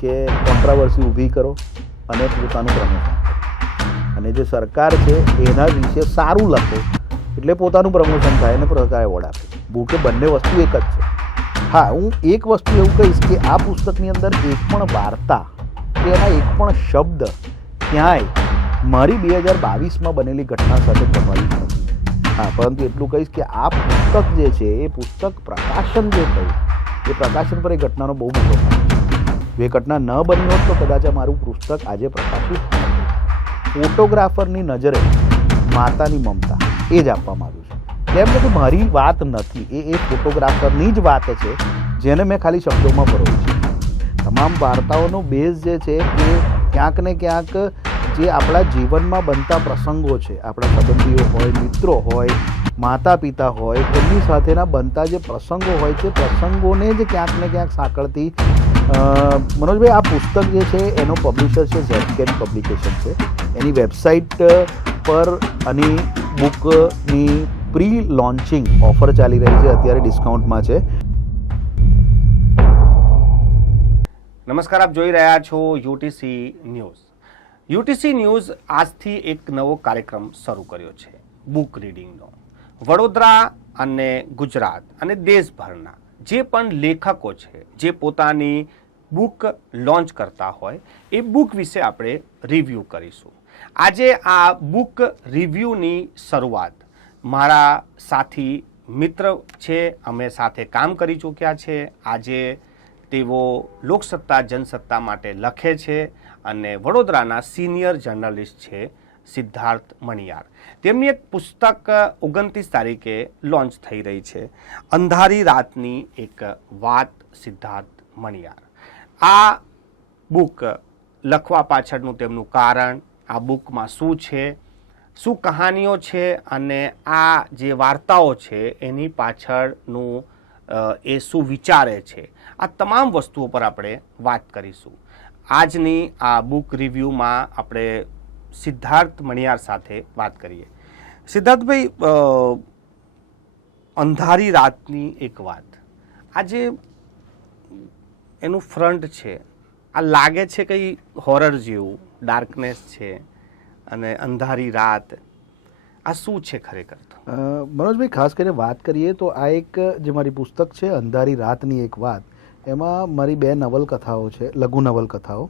કે કોન્ટ્રાવર્સી ઊભી કરો અને પોતાનું પ્રમોશન કરો, અને જે સરકાર છે એના વિશે સારું લખો એટલે પોતાનું પ્રમોશન થાય અને સરકાર એવોર્ડ આપે. ભૂકે બંને વસ્તુ એક જ છે. હા, હું એક વસ્તુ એવું કહીશ કે આ પુસ્તકની અંદર એક પણ વાર્તા કે એના એક પણ શબ્દ ક્યાંય મારી 2022માં બનેલી ઘટના સાથે પ્રભાવિત નથી. હા, પરંતુ એટલું કહીશ કે આ પુસ્તક જે છે એ પુસ્તક પ્રકાશન જે થયું એ પ્રકાશન પર એ ઘટનાનો બહુ મોટો ફાળો છે. જો એ ઘટના ન બની હોત તો કદાચ આ મારું પુસ્તક આજે પ્રકાશિત ન થયું. ફોટોગ્રાફરની નજરે માતાની મમતા એ જ આપવામાં આવ્યું છે. કેમ કે મારી વાત નથી, એ ફોટોગ્રાફરની જ વાત છે જેને મેં ખાલી શબ્દોમાં પરોવી છે. તમામ વાર્તાઓનો બેઝ જે છે એ ક્યાંક ને ક્યાંક જે આપણા જીવનમાં બનતા પ્રસંગો છે, આપણા સંબંધીઓ હોય, મિત્રો હોય, માતા પિતા હોય, એમની સાથેના બનતા જે પ્રસંગો હોય છે, પ્રસંગોને જ ક્યાંક ને ક્યાંક સાંકળતી મનોજભાઈ આ પુસ્તક જે છે એનો પબ્લિશર છે ઝેડકેન પબ્લિકેશન છે. એની વેબસાઇટ પર આની બુકની પ્રી લોન્ચિંગ ઓફર ચાલી રહી છે, અત્યારે ડિસ્કાઉન્ટમાં છે. નમસ્કાર, આપ જોઈ રહ્યા છો યુટીસી ન્યૂઝ. યુટીસી ન્યૂઝ આજથી એક નવો કાર્યક્રમ શરૂ કર્યો છે, બુક રીડિંગનો. વડોદરા અને ગુજરાત અને દેશભરના જે પણ લેખકો છે જે પોતાની બુક લોન્ચ કરતા હોય એ બુક વિશે આપણે રિવ્યૂ કરીશું. આજે આ બુક રિવ્યૂની શરૂઆત મારા સાથી મિત્ર છે, અમે સાથે કામ કરી ચૂક્યા છે. આજે તેઓ લોકસત્તા જનસત્તા માટે લખે છે અને વડોદરાના સિનિયર જર્નલિસ્ટ છે સિદ્ધાર્થ મણિયાર. તેમની એક પુસ્તક 29 તારીખે લોન્ચ થઈ રહી છે, અંધારી રાતની એક વાત, સિદ્ધાર્થ મણિયાર. આ બુક લખવા પાછળનું તેમનું કારણ, આ બુકમાં શું છે, શું કહાનીઓ છે અને આ જે વાર્તાઓ છે એની પાછળનું એ શું વિચારે છે, આ તમામ વસ્તુઓ પર આપણે વાત કરીશું. આજની આ બુક રિવ્યૂમાં આપણે સિદ્ધાર્થ મણિયાર સાથે વાત કરીએ. સિદ્ધાર્થભાઈ, અંધારી રાતની એક વાત, આ જે એનું ફ્રન્ટ છે આ લાગે છે કંઈ હોરર જેવું, ડાર્કનેસ છે અને અંધારી રાત, આ શું છે ખરેખર? મનોજભાઈ, ખાસ કરીને વાત કરીએ તો આ એક જે મારી પુસ્તક છે અંધારી રાતની એક વાત, એમાં મારી 2 નવલકથાઓ છે, લઘુ નવલકથાઓ,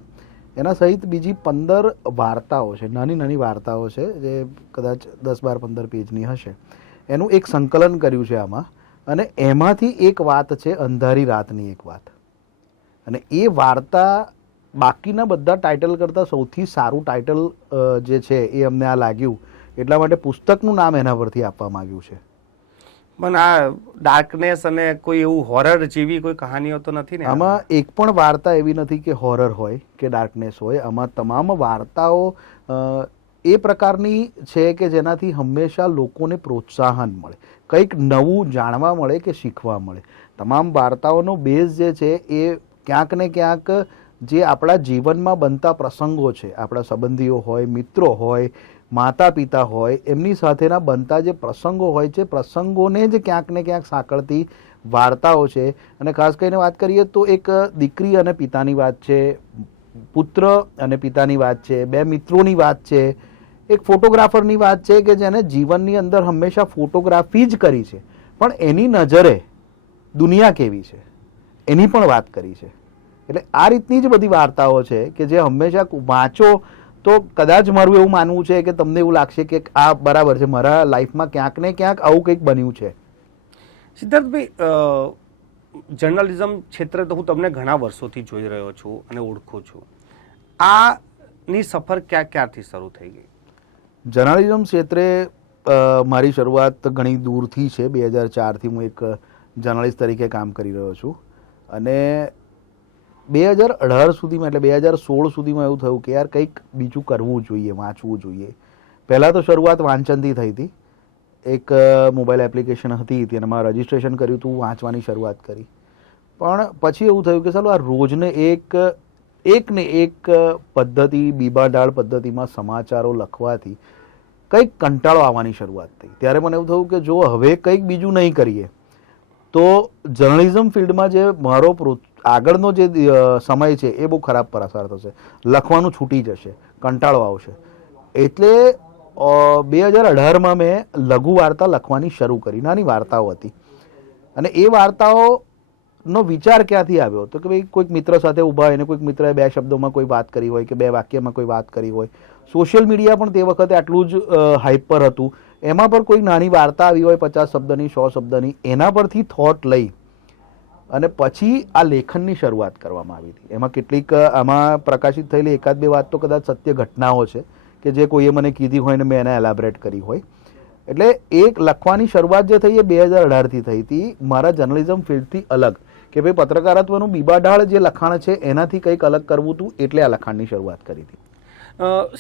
એના સહિત બીજી 15 વાર્તાઓ છે, નાની નાની વાર્તાઓ છે જે કદાચ 10, 12, 15 પેજની હશે. એનું એક સંકલન કર્યું છે આમાં, અને એમાંથી એક વાત છે અંધારી રાતની એક વાત. અને એ વાર્તા બાકીના બધા ટાઇટલ કરતાં સૌથી સારું ટાઇટલ જે છે એ અમને આ લાગ્યું, એટલા માટે પુસ્તકનું નામ એના પરથી આપવામાં આવ્યું છે. પણ આ ડાર્કનેસ અને કોઈ એવું હોરર જેવી કોઈ કહાનીઓ તો નથી ને? આમાં એક પણ વાર્તા એવી નથી કે હોરર હોય કે ડાર્કનેસ હોય. આમાં તમામ વાર્તાઓ એ પ્રકારની છે કે જેનાથી હંમેશા લોકોને પ્રોત્સાહન મળે, કંઈક નવું જાણવા મળે કે શીખવા મળે. તમામ વાર્તાઓનો બેઝ જે છે એ ક્યાંક ને ક્યાંક જે આપણા જીવનમાં બનતા પ્રસંગો છે, આપણા સંબંધીઓ હોય, મિત્રો હોય, માતા પિતા હોય, એમની સાથેના બનતા જે પ્રસંગો હોય છે, પ્રસંગોને જ ક્યાંક ને ક્યાંક સાંકળતી વાર્તાઓ છે. અને ખાસ કરીને વાત કરીએ તો એક દીકરી અને પિતાની વાત છે, પુત્ર અને પિતાની વાત છે, 2 મિત્રોની વાત છે, એક ફોટોગ્રાફરની વાત છે કે જેને જીવનની અંદર હંમેશા ફોટોગ્રાફી જ કરી છે, પણ એની નજરે દુનિયા કેવી છે એની પણ વાત કરી છે. એટલે આ રીતની જ બધી વાર્તાઓ છે કે જે હંમેશા વાંચો તો કદાચ મારું એવું માનવું છે કે તમને એવું લાગશે કે આ બરાબર છે, મારા લાઈફમાં ક્યાંક ને ક્યાંક આવું કંઈક બન્યું છે. સિદ્ધાર્થભાઈ, જર્નલિઝમ ક્ષેત્રે તો હું તમને ઘણા વર્ષોથી જોઈ રહ્યો છું અને ઓળખું છું. આની સફર ક્યારથી શરૂ થઈ ગઈ? જર્નલિઝમ ક્ષેત્રે મારી શરૂઆત ઘણી દૂરથી છે. 2004થી હું એક જર્નલિસ્ટ તરીકે કામ કરી રહ્યો છું, અને 2018 સુધીમાં એટલે 2016 સુધીમાં એવું થયું કે યાર કંઈક બીજું કરવું જોઈએ, વાંચવું જોઈએ. પહેલાં તો શરૂઆત વાંચનથી થઈ હતી. એક મોબાઈલ એપ્લિકેશન હતી તેમાં રજિસ્ટ્રેશન કર્યું હતું, વાંચવાની શરૂઆત કરી. પણ પછી એવું થયું કે ચાલો આ રોજને એક ને એક પદ્ધતિ, બીબાઢાળ પદ્ધતિમાં સમાચારો લખવાથી કંઈક કંટાળો આવવાની શરૂઆત થઈ. ત્યારે મને એવું થયું કે જો હવે કંઈક બીજું નહીં કરીએ તો જર્નલિઝમ ફિલ્ડમાં જે મારો આગળનો જે સમય છે એ બહુ ખરાબ પસાર થશે. લખવાનું છૂટી જશે, કંટાળો આવશે. એટલે 2018માં મેં લઘુ વાર્તા લખવાની શરૂ કરી. નાની વાર્તાઓ હતી અને એ વાર્તાઓનો વિચાર ક્યાંથી આવ્યો તો કે ભાઈ કોઈક મિત્ર સાથે ઊભા હોય ને કોઈક મિત્રએ 2 શબ્દોમાં કોઈ વાત કરી હોય કે 2 વાક્યમાં કોઈ વાત કરી હોય. સોશિયલ મીડિયા પણ તે વખતે આટલું જ હાઇપર હતું. એમાં પર કોઈ નાની વાર્તા આવી હોય 50 શબ્દની 100 શબ્દની, એના પરથી થોટ લઈ અને પછી આ લેખનની શરૂઆત કરવામાં આવી હતી. એમાં કેટલીક આમાં પ્રકાશિત થયેલી 1-2 વાત તો કદાચ સત્ય ઘટનાઓ છે કે જે કોઈએ મને કીધી હોય ને મેં એને એલાબરેટ કરી હોય. એટલે એક લખવાની શરૂઆત જે થઈ એ 2018થી થઈ હતી, મારા જર્નલિઝમ ફિલ્ડથી અલગ, કે ભાઈ પત્રકારત્વનું બીબાઢાળ જે લખાણ છે એનાથી કંઈક અલગ કરવું હતું, એટલે આ લખાણની શરૂઆત કરી હતી.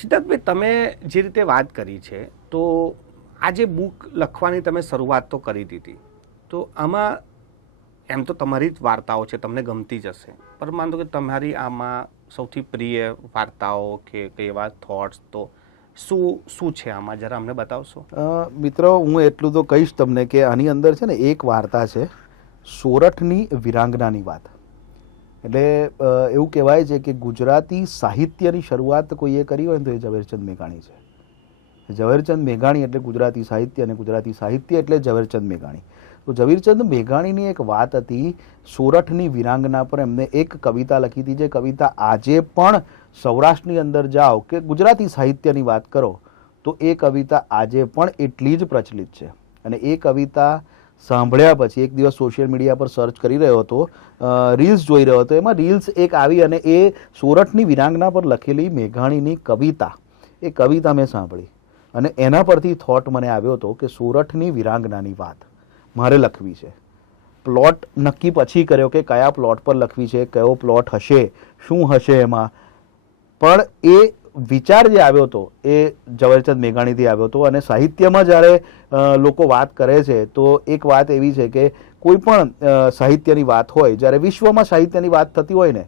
સિદ્ધાર્થભાઈ, તમે જે રીતે વાત કરી છે તો આ જે બુક લખવાની તમે શરૂઆત તો કરી દીધી, તો આમાં એમ તો તમારી જ વાર્તાઓ છે, તમને ગમતી જ હશે, પણ માનો કે તમારી આમાં સૌથી પ્રિય વાર્તાઓ કે એવા થોટ્સ તો શું છે આમાં, જરા અમને બતાવશો? મિત્રો, હું એટલું તો કહીશ તમને કે આની અંદર છે ને એક વાર્તા છે સોરઠની વિરાંગનાની વાત. એટલે એવું કહેવાય છે કે ગુજરાતી સાહિત્યની શરૂઆત કોઈએ કરી હોય ને તો એ ઝવેરચંદ મેઘાણી છે. ઝવેરચંદ મેઘાણી એટલે ગુજરાતી સાહિત્ય અને ગુજરાતી સાહિત્ય એટલે ઝવેરચંદ મેઘાણી. તો ઝવેરચંદ મેઘાણીની એક વાત હતી સોરઠની વિરાંગના પર. એમને એક કવિતા લખી હતી, જે કવિતા આજે પણ સૌરાષ્ટ્રની અંદર જાઓ કે ગુજરાતી સાહિત્યની વાત કરો તો એ કવિતા આજે પણ એટલી જ પ્રચલિત છે. અને એ કવિતા સાંભળ્યા પછી એક દિવસ સોશિયલ મીડિયા પર સર્ચ કરી રહ્યો હતો, રીલ્સ જોઈ રહ્યો હતો, એમાં રીલ્સ એક આવી અને એ સોરઠની વિરાંગના પર લખેલી મેઘાણીની કવિતા, એ કવિતા મેં સાંભળી અને એના પરથી થોટ મને આવ્યો હતો કે સોરઠની વિરાંગનાની વાત મારે લખવી છે. પ્લોટ નક્કી પછી કર્યો કે કયા પ્લોટ પર લખવી છે, કયો પ્લોટ હશે, શું હશે એમાં, પણ એ વિચાર જે આવ્યો હતો એ ઝવેરચંદ મેઘાણીથી આવ્યો હતો. અને સાહિત્યમાં જ્યારે લોકો વાત કરે છે તો એક વાત એવી છે કે કોઈ પણ સાહિત્યની વાત હોય, જ્યારે વિશ્વમાં સાહિત્યની વાત થતી હોય ને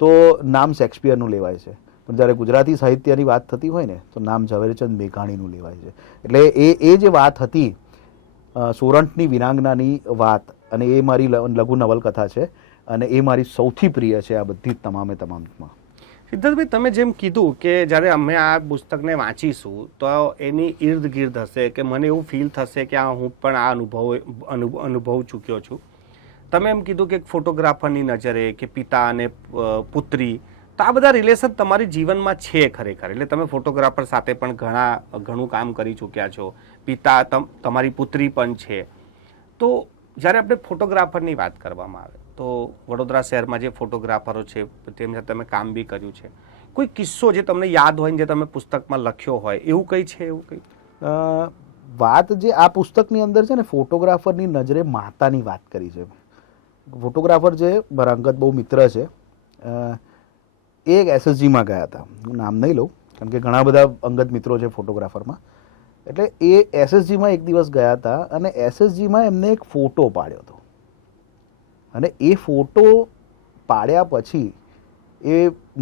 તો નામ શેક્સપિયરનું લેવાય છે, પણ જ્યારે ગુજરાતી સાહિત્યની વાત થતી હોય ને તો નામ ઝવેરચંદ મેઘાણીનું લેવાય છે. એટલે એ જે વાત હતી સોરઠની વિરાંગનાની વાત, અને એ મારી લઘુ નવલકથા છે અને એ મારી સૌથી પ્રિય છે આ બધી તમામે તમામમાં. સિદ્ધાર્થભાઈ, તમે જેમ કીધું કે જ્યારે અમે આ પુસ્તકને વાંચીશું તો એની ઇર્દ ગિર્દ હશે કે મને એવું ફીલ થશે કે હું પણ આ અનુભવ ચૂક્યો છું. તમે એમ કીધું કે ફોટોગ્રાફરની નજરે કે પિતા અને પુત્રી, તો આ બધા રિલેશન તમારી જીવનમાં છે ખરેખર. એટલે તમે ફોટોગ્રાફર સાથે પણ ઘણું કામ કરી ચૂક્યા છો, પિતા તમારી પુત્રી પણ છે. તો જ્યારે આપણે ફોટોગ્રાફરની વાત કરવામાં આવે તો વડોદરા શહેરમાં જે ફોટોગ્રાફરો છે તેમને તમે કામ બી કર્યું છે, કોઈ કિસ્સો જે તમને યાદ હોય ને જે તમે પુસ્તકમાં લખ્યો હોય એવું કંઈ છે? એવું કંઈ વાત જે આ પુસ્તકની અંદર છે ને ફોટોગ્રાફરની નજરે માતાની વાત કરી છે. ફોટોગ્રાફર છે, મારા અંગત બહુ મિત્ર છે, એ એક SSGમાં ગયા હતા, હું નામ નહીં લઉં કારણ કે ઘણા બધા અંગત મિત્રો છે ફોટોગ્રાફરમાં. એટલે એ SSGમાં એક દિવસ ગયા હતા અને SSGમાં એમને એક ફોટો પાડ્યો હતો અને એ ફોટો પાડ્યા પછી એ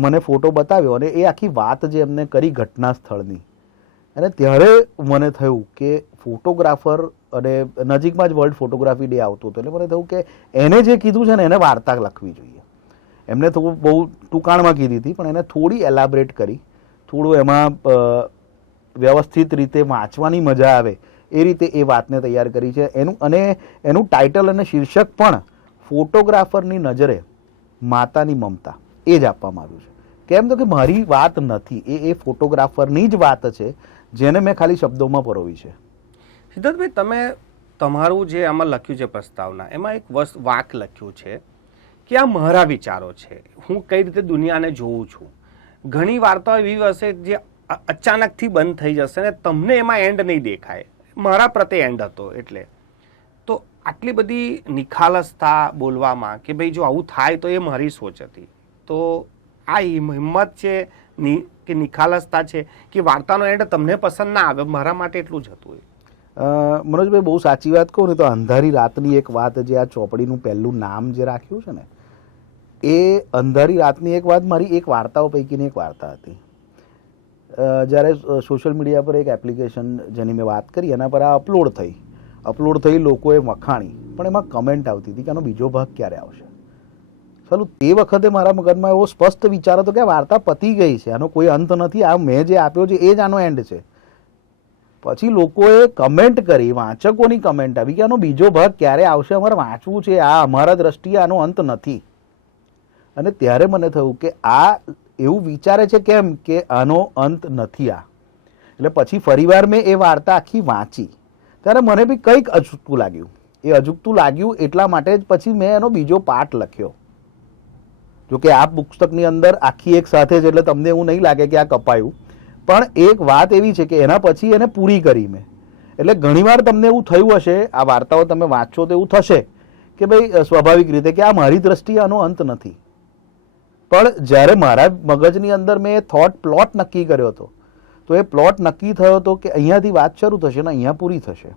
મને ફોટો બતાવ્યો અને એ આખી વાત જે એમને કરી ઘટના સ્થળની, અને ત્યારે મને થયું કે ફોટોગ્રાફર, અને નજીકમાં જ વર્લ્ડ ફોટોગ્રાફી ડે આવતો હતો, એટલે મને થયું કે એને જે કીધું છે ને એને વાર્તા લખવી જોઈએ. એમને થોડું બહુ ટૂંકાણમાં કીધી હતી પણ એને થોડી એલાબરેટ કરી, થોડું એમાં વ્યવસ્થિત રીતે વાંચવાની મજા આવે એ રીતે એ વાતને તૈયાર કરી છે. એનું ટાઇટલ અને શીર્ષક પણ ફોટોગ્રાફરની નજરે માતાની મમતા એ જ આપવામાં આવ્યું છે. કેમ તો કે મારી વાત નથી, એ ફોટોગ્રાફરની જ વાત છે જેને મેં ખાલી શબ્દોમાં પરોવી છે. સિદ્ધાર્થભાઈ, તમે તમારું જે આમાં લખ્યું છે પ્રસ્તાવના, એમાં એક વાક લખ્યું છે કે આ મારા વિચારો છે, હું કઈ રીતે દુનિયાને જોઉં છું. ઘણી વાર્તાઓ એવી હશે જે અચાનકથી બંધ થઈ જશે ને તમને એમાં એન્ડ નહીં દેખાય. મારા પ્રત્યે એન્ડ હતો. એટલે તો આટલી બધી નિખાલસતા બોલવામાં કે ભાઈ જો આવું થાય તો એ મારી સોચ હતી, તો આ હિંમત છે કે નિખાલસતા છે કે વાર્તાનો એન્ડ તમને પસંદ ના આવે, મારા માટે એટલું જ હતું. મનોજભાઈ, બહુ સાચી વાત કહું ને તો અંધારી રાતની એક વાત, જે આ ચોપડીનું પહેલું નામ જે રાખ્યું છે ને, એ અંધારી રાતની એક વાત મારી એક વાર્તાઓ પૈકીની એક વાર્તા હતી. જ્યારે સોશિયલ મીડિયા પર એક એપ્લિકેશન જેની મેં વાત કરી એના પર આ અપલોડ થઈ અપલોડ થઈ, લોકોએ વખાણી, પણ એમાં કમેન્ટ આવતી હતી કે આનો બીજો ભાગ ક્યારે આવશે. ચાલો તે વખતે મારા મગજમાં એવો સ્પષ્ટ વિચાર હતો કે આ વાર્તા પતી ગઈ છે, આનો કોઈ અંત નથી, આ મેં જે આપ્યો છે એ જ આનો એન્ડ છે. પછી લોકોએ કમેન્ટ કરી, વાંચકોની કમેન્ટ આવી કે આનો બીજો ભાગ ક્યારે આવશે, અમારે વાંચવું છે, આ અમારા દ્રષ્ટિએ આનો અંત નથી. અને ત્યારે મને થયું કે આ એવું વિચારે છે કેમ કે આનો અંત નથી આ. એટલે પછી ફરીવાર મેં એ વાર્તા આખી વાંચી, ત્યારે મને બી કંઈક અજુગતું લાગ્યું. એ અજુગતું લાગ્યું એટલા માટે જ પછી મેં એનો બીજો પાર્ટ લખ્યો. જોકે આ પુસ્તકની અંદર આખી એક સાથે જ, એટલે તમને એવું નહીં લાગે કે આ કપાયું, પણ એક વાત એવી છે કે એના પછી એને પૂરી કરી મેં. એટલે ઘણીવાર તમને એવું થયું હશે, આ વાર્તાઓ તમે વાંચો તો એવું થશે કે ભાઈ સ્વાભાવિક રીતે કે આ મારી દ્રષ્ટિએ આનો અંત નથી. પણ જ્યારે મારા મગજની અંદર મેં થોટ પ્લોટ નક્કી કર્યો હતો, તો એ પ્લોટ નક્કી થયો હતો કે અહીંયાથી વાત શરૂ થશે ને અહીંયા પૂરી થશે,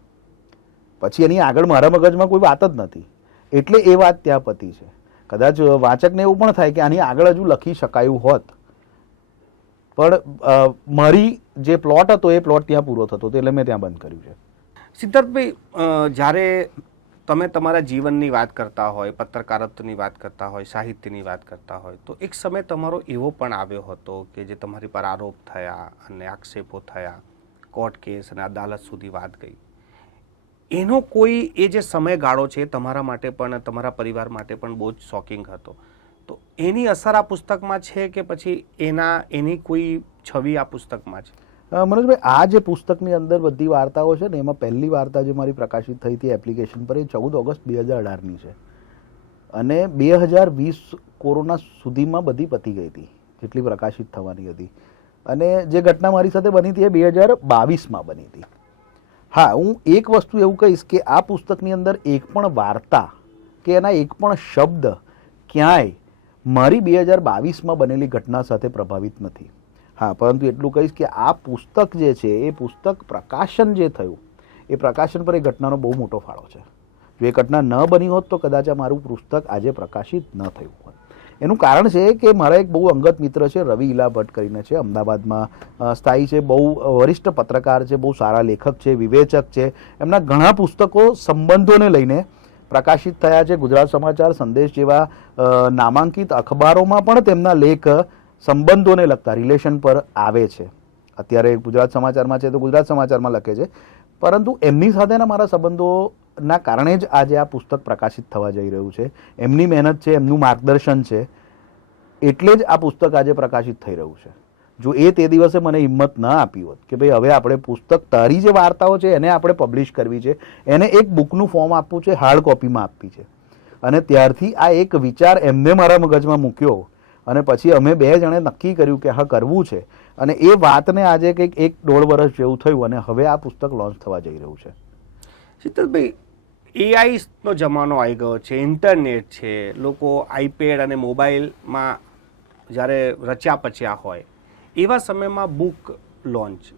પછી એની આગળ મારા મગજમાં કોઈ વાત જ નથી. એટલે એ વાત ત્યાં પતી છે. કદાચ વાચકને એવું પણ થાય કે આની આગળ હજુ લખી શકાયું હોત, પણ મારી જે પ્લોટ હતો એ પ્લોટ ત્યાં પૂરો થતો હતો, એટલે મેં ત્યાં બંધ કર્યું છે. સિદ્ધાર્થભાઈ, જ્યારે તમે તમારા જીવનની વાત કરતા હોય, પત્રકારત્વની વાત કરતા હોય, સાહિત્યની વાત કરતા હોય, તો એક સમય તમારો એવો પણ આવ્યો હતો કે જે તમારી પર આરોપ થયા અને આક્ષેપો થયા, કોર્ટ કેસ અને અદાલત સુધી વાત ગઈ. એનો કોઈ એ જે સમયગાળો છે તમારા માટે પણ તમારા પરિવાર માટે પણ બહુ જ શોકિંગ હતો. તો એની અસર આ પુસ્તકમાં છે કે પછી એની કોઈ છબી આ પુસ્તકમાં છે? મનોજભાઈ, આ જે પુસ્તકની અંદર બધી વાર્તાઓ છે ને, એમાં પહેલી વાર્તા જે મારી પ્રકાશિત થઈ હતી એપ્લિકેશન પર, એ 14 ઓગસ્ટ 2018ની છે. અને 2020 કોરોના સુધીમાં બધી પતી ગઈ હતી જેટલી પ્રકાશિત થવાની હતી. અને જે ઘટના મારી સાથે બની હતી એ 2022માં બની હતી. હા, હું એક વસ્તુ એવું કહીશ કે આ પુસ્તકની અંદર એક પણ વાર્તા કે એના એક પણ શબ્દ ક્યાંય મારી 2022માં બનેલી ઘટના સાથે પ્રભાવિત નથી. હા, પરંતુ એટલું કહીશ કે આ પુસ્તક જે છે એ પુસ્તક પ્રકાશન જે થયું એ પ્રકાશન પર એ ઘટનાનો બહુ મોટો ફાળો છે. જો એ ઘટના ન બની હોત તો કદાચ આ મારું પુસ્તક આજે પ્રકાશિત ન થયું હોત. એનું કારણ છે કે મારા એક બહુ અંગત મિત્ર છે, રવિ ઇલા ભટ્ટ કરીને છે, અમદાવાદમાં સ્થાયી છે, બહુ વરિષ્ઠ પત્રકાર છે, બહુ સારા લેખક છે, વિવેચક છે. એમના ઘણા પુસ્તકો સંબંધોને લઈને પ્રકાશિત થયા છે. ગુજરાત સમાચાર, સંદેશ જેવા નામાંકિત અખબારોમાં પણ તેમના લેખ સંબંધોને લગતા, રિલેશન પર આવે છે. અત્યારે ગુજરાત સમાચારમાં છે તો ગુજરાત સમાચારમાં લખે છે, પરંતુ એમની સાથેના મારા સંબંધોના કારણે જ આજે આ પુસ્તક પ્રકાશિત થવા જઈ રહ્યું છે. એમની મહેનત છે, એમનું માર્ગદર્શન છે, એટલે જ આ પુસ્તક આજે પ્રકાશિત થઈ રહ્યું છે. જો એ તે દિવસે મને હિંમત ન આપી હોત કે ભાઈ હવે આપણે પુસ્તક, તારી જે વાર્તાઓ છે એને આપણે પબ્લિશ કરવી છે, એને એક બુકનું ફોર્મ આપવું છે, હાર્ડ કોપીમાં આપવી છે, અને ત્યારથી આ એક વિચાર એમને મારા મગજમાં મૂક્યો અને પછી અમે બે જણે નક્કી કર્યું કે હા કરવું છે. અને એ વાતને આજે કંઈક 1-1.5 વર્ષ જેવું થયું અને હવે આ પુસ્તક લોન્ચ થવા જઈ રહ્યું છે. શીતલભાઈ, એઆઈનો જમાનો આવી ગયો છે, ઇન્ટરનેટ છે, લોકો આઈપેડ અને મોબાઈલમાં જ્યારે રચ્યા પચ્યા હોય એવા સમયમાં બુક લોન્ચ,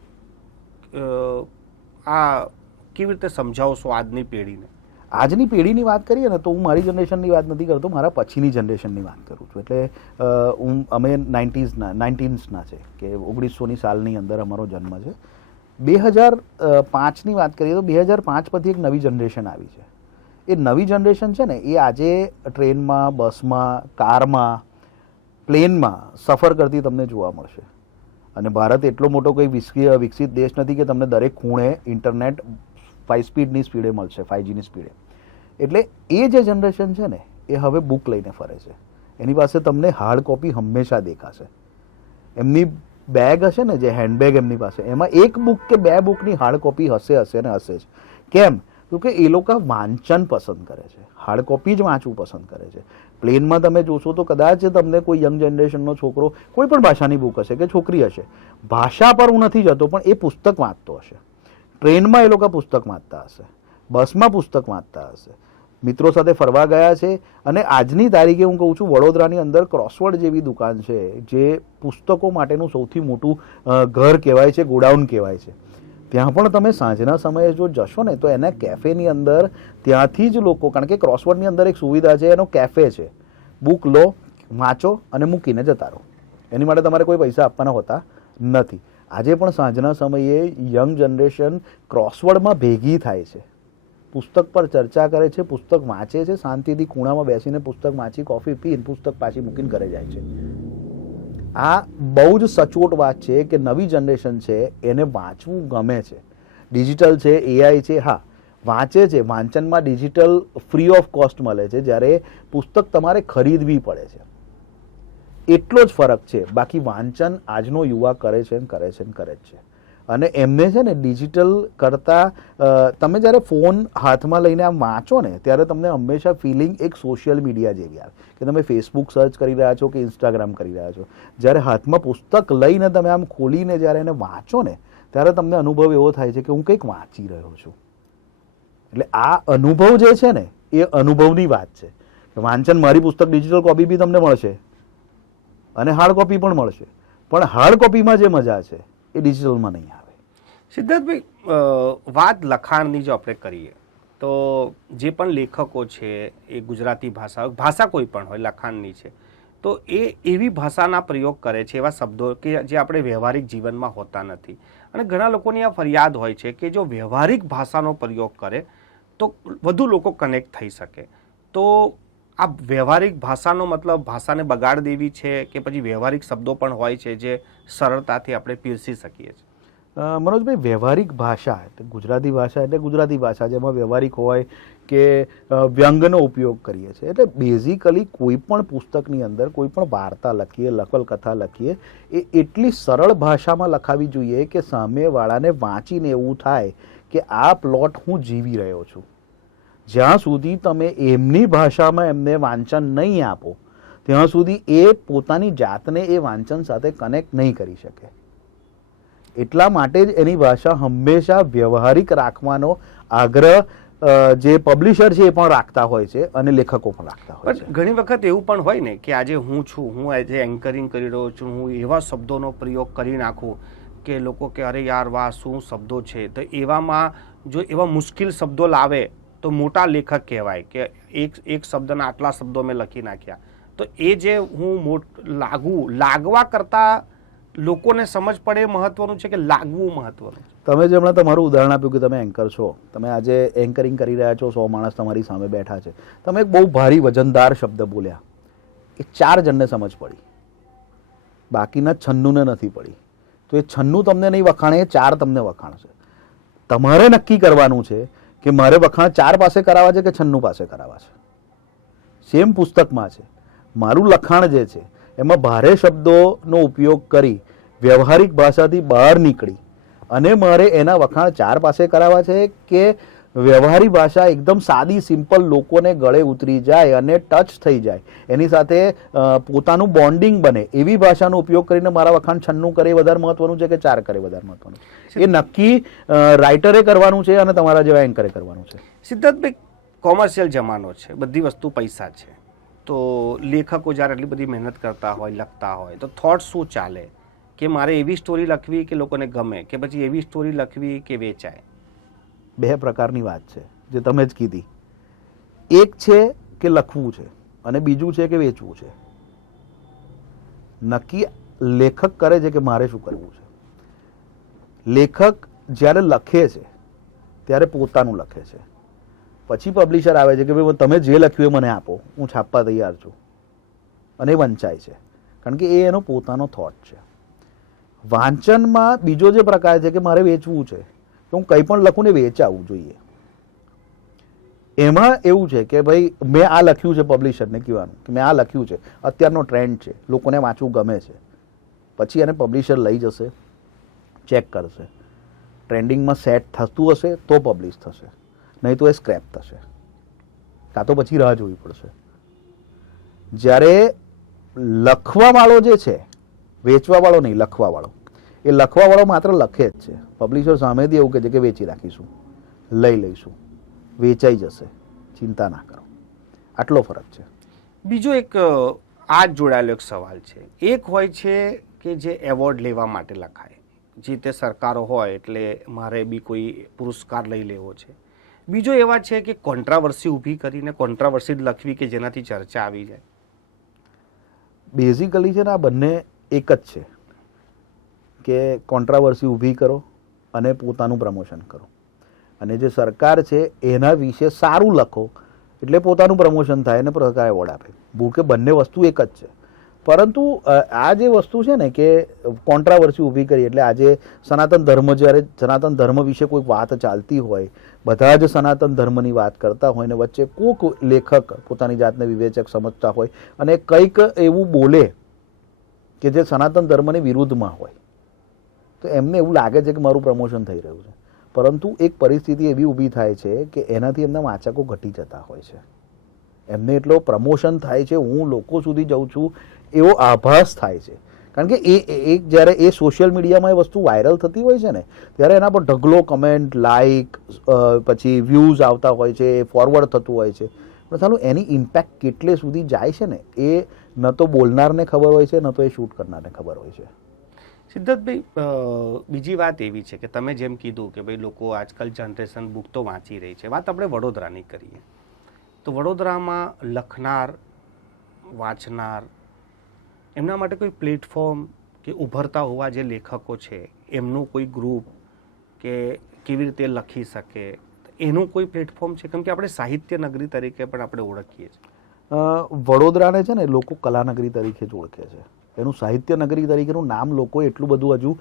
આ કેવી રીતે સમજાવશો આજની પેઢીને? આજની પેઢીની વાત કરીએ ને તો હું મારી જનરેશનની વાત નથી કરતો, મારા પછીની જનરેશનની વાત કરું છું. એટલે અમે 1990sના છે કે 1900ની સાલની અંદર અમારો જન્મ છે. 2005ની વાત કરીએ તો 2005 પછી એક નવી જનરેશન આવી છે. એ નવી જનરેશન છે ને એ આજે ટ્રેનમાં, બસમાં, કારમાં, પ્લેનમાં સફર કરતી તમને જોવા મળશે. અને ભારત એટલો મોટો કોઈ વિકસિત દેશ નથી કે તમને દરેક ખૂણે ઇન્ટરનેટ 5 સ્પીડની સ્પીડે મળશે, 5Gની સ્પીડે. એટલે એ જે જનરેશન છે ને એ હવે બુક લઈને ફરે છે. એની પાસે તમને હાર્ડ કોપી હંમેશા દેખાશે. એમની બેગ હશે ને, જે હેન્ડબેગ એમની પાસે, એમાં 1 બુક કે 2 બુકની હાર્ડ કોપી હશે ને હશે જ. કેમ? તો કે એ લોકો વાંચન પસંદ કરે છે, હાર્ડ કોપી જ વાંચવું પસંદ કરે છે. પ્લેનમાં તમે જોશો તો કદાચ તમને કોઈ યંગ જનરેશનનો છોકરો કોઈ પણ ભાષાની બુક હશે કે છોકરી હશે, ભાષા પર હું નથી જતો, પણ એ પુસ્તક વાંચતો હશે. ટ્રેનમાં એ લોકો પુસ્તક વાંચતા હશે, બસમાં પુસ્તક વાંચતા હશે, મિત્રો સાથે ફરવા ગયા છે. અને આજની તારીખે હું કહું છું, વડોદરાની અંદર ક્રોસવર્ડ જેવી દુકાન છે જે પુસ્તકો માટેનું સૌથી મોટું ઘર કહેવાય છે, ગોડાઉન કહેવાય છે. ત્યાં પણ તમે સાંજના સમયે જો જશો ને તો એના કેફેની અંદર ત્યાંથી જ લોકો, કારણ કે ક્રોસવર્ડની અંદર એક સુવિધા છે, એનો કેફે છે. બુક લો, વાંચો અને મૂકીને જતા રહો. એની માટે તમારે કોઈ પૈસા આપવાના હોતા નથી. આજે પણ સાંજના સમયે યંગ જનરેશન ક્રોસવર્ડમાં ભેગી થાય છે. પુસ્તક પર ચર્ચા કરે છે, પુસ્તક વાંચે છે, શાંતિથી ખૂણામાં બેસીને પુસ્તક વાંચી કોફી પીને પુસ્તક પાછી મૂકીને ઘરે જાય છે. આ બહુ જ સચોટ વાત છે કે નવી જનરેશન છે એને વાંચવું ગમે છે. ડિજિટલ છે, એઆઈ છે, હા વાંચે છે. વાંચનમાં ડિજિટલ ફ્રી ઓફ કોસ્ટ મળે છે, જ્યારે પુસ્તક તમારે ખરીદવી પડે છે. એટલો જ ફરક છે. બાકી વાંચન આજનો યુવા કરે છે ને કરે છે ને કરે જ છે. અને એમને છે ને ડિજિટલ કરતાં તમે જ્યારે ફોન હાથમાં લઈને આમ વાંચો ને ત્યારે તમને હંમેશા ફિલિંગ એક સોશિયલ મીડિયા જેવી આવે કે તમે ફેસબુક સર્ચ કરી રહ્યા છો કે ઇન્સ્ટાગ્રામ કરી રહ્યા છો. જ્યારે હાથમાં પુસ્તક લઈને તમે આમ ખોલીને જ્યારે એને વાંચો ને ત્યારે તમને અનુભવ એવો થાય છે કે હું કંઈક વાંચી રહ્યો છું. એટલે આ અનુભવ જે છે ને એ અનુભવની વાત છે. વાંચન મારી પુસ્તક ડિજિટલ કોપી બી તમને મળશે અને હાર્ડ કોપી પણ મળશે, પણ હાર્ડ કોપીમાં જે મજા છે એ ડિજિટલમાં નહીં આવે. સિદ્ધાર્થભાઈ, વાત લખાણની જો આપણે કરીએ તો જે પણ લેખકો છે એ ગુજરાતી ભાષા કોઈ પણ હોય લખાણની છે તો એ એવી ભાષાના પ્રયોગ કરે છે, એવા શબ્દો કે જે આપણે વ્યવહારિક જીવનમાં હોતા નથી. અને ઘણા લોકોની આ ફરિયાદ હોય છે કે જો વ્યવહારિક ભાષાનો પ્રયોગ કરે તો વધુ લોકો કનેક્ટ થઈ શકે. તો આ વ્યવહારિક ભાષાનો મતલબ ભાષાને બગાડ દેવી છે કે પછી વ્યવહારિક શબ્દો પણ હોય છે જે સરળતાથી આપણે પીરસી શકીએ છીએ? મનોજભાઈ, વ્યવહારિક ભાષા એટલે ગુજરાતી ભાષા એટલે ગુજરાતી ભાષા જેમાં વ્યવહારિક હોય કે વ્યંગનો ઉપયોગ કરીએ છીએ. એટલે બેઝિકલી કોઈ પણ પુસ્તકની અંદર કોઈ પણ વાર્તા લખીએ, નકલકથા લખીએ એ એટલી સરળ ભાષામાં લખાવી જોઈએ કે સામેવાળાને વાંચીને એવું થાય કે આ પ્લોટ હું જીવી રહ્યો છું. જ્યાં સુધી તમે એમની ભાષામાં એમને વાંચન નહીં આપો ત્યાં સુધી એ પોતાની જાતને એ વાંચન સાથે કનેક્ટ નહીં કરી શકે. એટલા માટે જ એની ભાષા હંમેશા વ્યવહારિક રાખવાનો આગ્રહ જે પબ્લિશર છે એ પણ રાખતા હોય છે અને લેખકો પણ રાખતા હોય છે. ઘણી વખત એવું પણ હોય ને કે આજે હું આજે એન્કરિંગ કરી રહ્યો છું, હું એવા શબ્દોનો પ્રયોગ કરી નાખું કે લોકો કે અરે યાર વાહ શું શબ્દો છે. તો એવામાં જો એવા મુશ્કેલ શબ્દો લાવે તો મોટા લેખક કહેવાય કે એક શબ્દના આટલા શબ્દો મેં લખી નાખ્યા. તો એ જે હું લાગવા કરતાં લોકોને સમજ પડે મહત્વનું છે કે લાગવું મહત્વનું છે? તમે જે હમણાં તમારું ઉદાહરણ આપ્યું કે તમે એન્કર છો, તમે આજે એન્કરિંગ કરી રહ્યા છો, 100 માણસ તમારી સામે બેઠા છે, તમે એક બહુ ભારી વજનદાર શબ્દ બોલ્યા, એ 4 જણને સમજ પડી, બાકીના 96ને નથી પડી. તો એ 96 તમને નહીં વખાણે, એ 4 તમને વખાણશે. તમારે નક્કી કરવાનું છે કે મારે વખાણ 4 પાસે કરાવવા છે કે 96 પાસે કરાવવા છે. સેમ પુસ્તકમાં છે. મારું લખાણ જે છે એમાં ભારે શબ્દોનો ઉપયોગ કરી વ્યવહારિક ભાષાથી બહાર નીકળી અને મારે એના વખાણ 4 પાસે કરાવવા છે કે વ્યવહારિક ભાષા એકદમ સાદી સિમ્પલ લોકોને ગળે ઉતરી જાય અને ટચ થઈ જાય, એની સાથે પોતાનું બોન્ડિંગ બને એવી ભાષાનો ઉપયોગ કરીને મારા વખાણ 96 કરે વધારે મહત્વનું છે કે 4 કરે વધારે મહત્વનું છે? એ નક્કી રાઇટરે કરવાનું છે અને તમારા જેવા એન્કરે કરવાનું છે. સિદ્ધાર્થભાઈ, કોમર્શિયલ જમાનો છે, બધી વસ્તુ પૈસા છે, તો લેખકો જ્યારે એટલી બધી મહેનત કરતા હોય, લખતા હોય, તો થોટ શું ચાલે કે મારે એવી સ્ટોરી લખવી કે લોકોને ગમે કે પછી એવી સ્ટોરી લખવી કે વેચાય? 2 પ્રકારની વાત છે જે તમે જ કીધી. એક છે કે લખવું છે અને બીજું છે કે વેચવું છે. નક્કી લેખક કરે છે કે મારે શું કરવું છે. લેખક જ્યારે લખે છે ત્યારે પોતાનું લખે છે, પછી પબ્લિશર આવે છે કે ભાઈ તમે જે લખ્યું એ મને આપો, હું છાપવા તૈયાર છું, અને વંચાય છે, કારણ કે એ એનો પોતાનો થોટ છે. વાંચનમાં બીજો જે પ્રકાર છે કે મારે વેચવું છે, કે હું કંઈ પણ લખું ને વેચાવું જોઈએ. એમાં એવું છે કે ભાઈ મેં આ લખ્યું છે, પબ્લિશરને કહેવાનું કે મેં આ લખ્યું છે, અત્યારનો ટ્રેન્ડ છે, લોકોને વાંચવું ગમે છે, પછી એને પબ્લિશર લઈ જશે, ચેક કરશે, ટ્રેન્ડિંગમાં સેટ થતું હશે તો પબ્લિશ થશે, નહીં તો એ સ્ક્રેપ થશે, કાં તો પછી રાહ જોવી પડશે. જ્યારે લખવાવાળો જે છે, વેચવાવાળો નહીં, લખવાવાળો, એ લખવાવાળો માત્ર લખે જ છે. પબ્લિશર સામેથી એવું કહે છે કે વેચી રાખીશું, લઈ લઈશું, વેચાઈ જશે, ચિંતા ના કરો. આટલો ફરક છે. બીજો એક આ જ જોડાયેલો એક સવાલ છે. એક હોય છે કે જે એવોર્ડ લેવા માટે લખાય, જે તે સરકારો હોય એટલે મારે બી કોઈ પુરસ્કાર લઈ લેવો છે. બીજો એવા છે કે કોન્ટ્રાવર્સી ઊભી કરીને કોન્ટ્રાવર્સી જ લખવી કે જેનાથી ચર્ચા આવી જાય. બેઝિકલી છે ને આ બંને એક જ છે કે કોન્ટ્રાવર્સી ઊભી કરો અને પોતાનું પ્રમોશન કરો. અને જે સરકાર છે એના વિશે સારું લખો એટલે પોતાનું પ્રમોશન થાય અને સરકાર એવોર્ડ આપે. ભૂકે બંને વસ્તુ એક જ છે. પરંતુ આ જે વસ્તુ છે ને કે કોન્ટ્રાવર્સી ઊભી કરી, એટલે આજે સનાતન ધર્મ, જ્યારે સનાતન ધર્મ વિશે કોઈ વાત ચાલતી હોય, બધા જ સનાતન ધર્મની વાત કરતા હોય ને વચ્ચે કોઈક લેખક પોતાની જાતને વિવેચક સમજતા હોય અને કંઈક એવું બોલે કે જે સનાતન ધર્મની વિરુદ્ધમાં હોય, તો એમને એવું લાગે છે કે મારું પ્રમોશન થઈ રહ્યું છે. પરંતુ એક પરિસ્થિતિ એવી ઊભી થાય છે કે એનાથી એમના વાચકો ઘટી જતા હોય છે. એમને એટલો પ્રમોશન થાય છે, હું લોકો સુધી જઉં છું એવો આભાસ થાય છે. કારણ કે એક જ્યારે એ સોશિયલ મીડિયામાં એ વસ્તુ વાયરલ થતી હોય છે ને, ત્યારે એના પર ઢગલો કમેન્ટ, લાઇક, પછી વ્યૂઝ આવતા હોય છે, ફોરવર્ડ થતું હોય છે. પણ ચાલો એની ઇમ્પેક્ટ કેટલે સુધી જાય છે ને એ ન તો બોલનારને ખબર હોય છે, ન તો એ શૂટ કરનારને ખબર હોય છે. સિદ્ધાર્થભાઈ, બીજી વાત એવી છે કે તમે જેમ કીધું કે ભાઈ લોકો આજકાલ જનરેશન બુક તો વાંચી રહી છે. વાત આપણે વડોદરાની કરીએ તો વડોદરામાં લખનાર, વાંચનાર, એમના માટે કોઈ પ્લેટફોર્મ કે ઉભરતા હોવા જે લેખકો છે એમનું કોઈ ગ્રુપ કે કેવી રીતે લખી શકે એનું કોઈ પ્લેટફોર્મ છે? કેમ કે આપણે સાહિત્ય નગરી તરીકે પણ આપણે ઓળખીએ છીએ. વડોદરાને છે ને લોકો કલાનગરી તરીકે જ ઓળખે છે. એનું સાહિત્ય નગરી તરીકેનું નામ લોકો એટલું બધું હજુ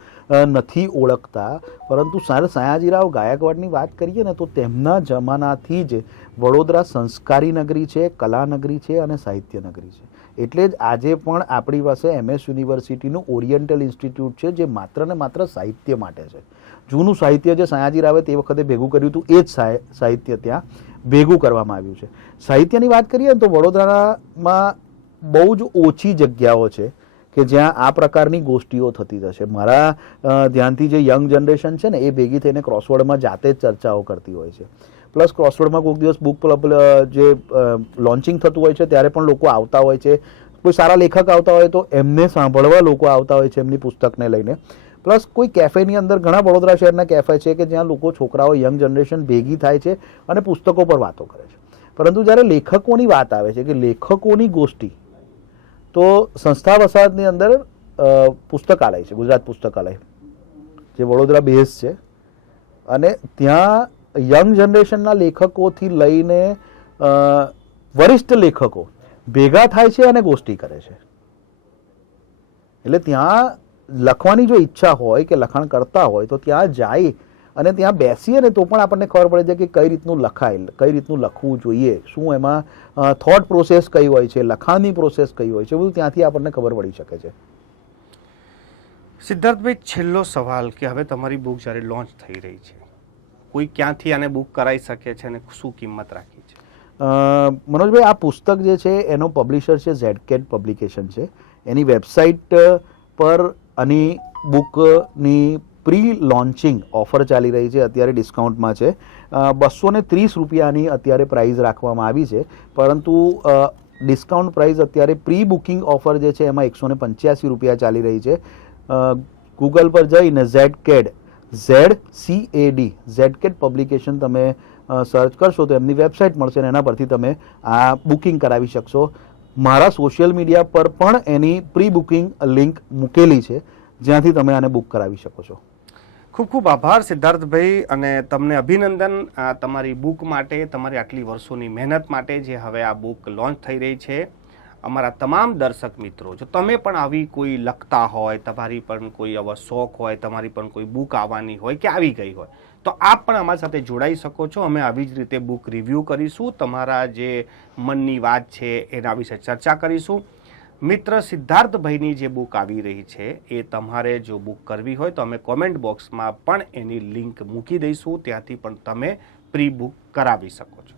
નથી ઓળખતા. પરંતુ સયાજીરાવ ગાયકવાડની વાત કરીએ ને તો તેમના જમાનાથી જ વડોદરા સંસ્કારી નગરી છે, કલાનગરી છે અને સાહિત્ય નગરી છે. એટલે જ આજે પણ આપણી પાસે MS યુનિવર્સિટીનું ઓરિએન્ટલ ઇન્સ્ટિટ્યૂટ છે, જે માત્ર ને માત્ર સાહિત્ય માટે છે. જૂનું સાહિત્ય જે સયાજીરાવે તે વખતે ભેગું કર્યું હતું એ જ સાહિત્ય ત્યાં ભેગું કરવામાં આવ્યું છે. સાહિત્યની વાત કરીએ ને તો વડોદરામાં બહુ જ ઓછી જગ્યાઓ છે કે જ્યાં આ પ્રકારની ગોષ્ઠીઓ થતી થશે. મારા ધ્યાનથી જે યંગ જનરેશન છે ને એ ભેગી થઈને ક્રોસવર્ડમાં જાતે જ ચર્ચાઓ કરતી હોય છે. પ્લસ ક્રોસવર્ડમાં કોઈક દિવસ બુક ક્લબ જે લોન્ચિંગ થતું હોય છે ત્યારે પણ લોકો આવતા હોય છે. કોઈ સારા લેખક આવતા હોય તો એમને સાંભળવા લોકો આવતા હોય છે એમની પુસ્તકને લઈને. પ્લસ કોઈ કેફેની અંદર, ઘણા વડોદરા શહેરના કેફે છે કે જ્યાં લોકો, છોકરાઓ, યંગ જનરેશન ભેગી થાય છે અને પુસ્તકો પર વાતો કરે છે. પરંતુ જ્યારે લેખકોની વાત આવે છે કે લેખકોની ગોષ્ઠી, તો સંસ્થા વસાહતની અંદર પુસ્તકાલય છે, ગુજરાત પુસ્તકાલય, જે વડોદરા બેઝ છે. અને ત્યાં યંગ જનરેશનના લેખકોથી લઈને વરિષ્ઠ લેખકો ભેગા થાય છે અને ગોષ્ઠી કરે છે. એટલે ત્યાં લખવાની જો ઈચ્છા હોય કે લખાણ કરતા હોય તો ત્યાં જાય અને ત્યાં બેસીએ ને તો પણ આપણને ખબર પડે છે કે કઈ રીતનું લખાય, કઈ રીતનું લખવું જોઈએ, શું એમાં થોટ પ્રોસેસ કઈ હોય છે, લખાણની પ્રોસેસ કઈ હોય છે, બધું ત્યાંથી આપણને ખબર પડી શકે છે. સિદ્ધાર્થભાઈ, છેલ્લો સવાલ કે હવે તમારી બુક જ્યારે લોન્ચ થઈ રહી છે, કોઈ ક્યાંથી આને બુક કરાવી શકે છે અને શું કિંમત રાખી છે? મનોજભાઈ, આ પુસ્તક જે છે એનો પબ્લિશર છે ઝેડકેટ પબ્લિકેશન છે. એની વેબસાઇટ પર આની બુકની પ્રી લોન્ચિંગ ઓફર ચાલી રહી છે. અત્યારે ડિસ્કાઉન્ટમાં છે. 230 રૂપિયાની અત્યારે પ્રાઇસ રાખવામાં આવી છે. પરંતુ ડિસ્કાઉન્ટ પ્રાઇસ અત્યારે પ્રી બુકિંગ ઓફર જે છે એમાં 185 રૂપિયા ચાલી રહી છે. ગૂગલ પર જઈને ઝેડકેટ ઝેડકેટ પબ્લિકેશન તમે સર્ચ કરશો તો એમની વેબસાઇટ મળશે અને એના પરથી તમે આ બુકિંગ કરાવી શકશો. મારા સોશિયલ મીડિયા પર પણ એની પ્રી બુકિંગ લિંક મૂકેલી છે, જ્યાંથી તમે આને બુક કરાવી શકો છો. ખૂબ ખૂબ આભાર સિદ્ધાર્થભાઈ, અને તમને અભિનંદન તમારી બુક માટે, તમારી આટલી વર્ષોની મહેનત માટે, જે હવે આ બુક લોન્ચ થઈ રહી છે. અમારા તમામ દર્શક મિત્રો, જો તમે પણ આવી કોઈ લખતા હોય, તમારી પણ કોઈ આવા શોખ હોય, તમારી પણ કોઈ બુક આવવાની હોય કે આવી ગઈ હોય, તો આપ પણ અમારી સાથે જોડાઈ શકો છો. અમે આવી જ રીતે બુક રિવ્યૂ કરીશું, તમારા જે મનની વાત છે એના વિશે ચર્ચા કરીશું. મિત્ર સિદ્ધાર્થભાઈની જે બુક આવી રહી છે એ તમારે જો બુક કરવી હોય તો અમે કોમેન્ટ બોક્સમાં પણ એની લિંક મૂકી દઈશું, ત્યાંથી પણ તમે પ્રી બુક કરાવી શકો છો.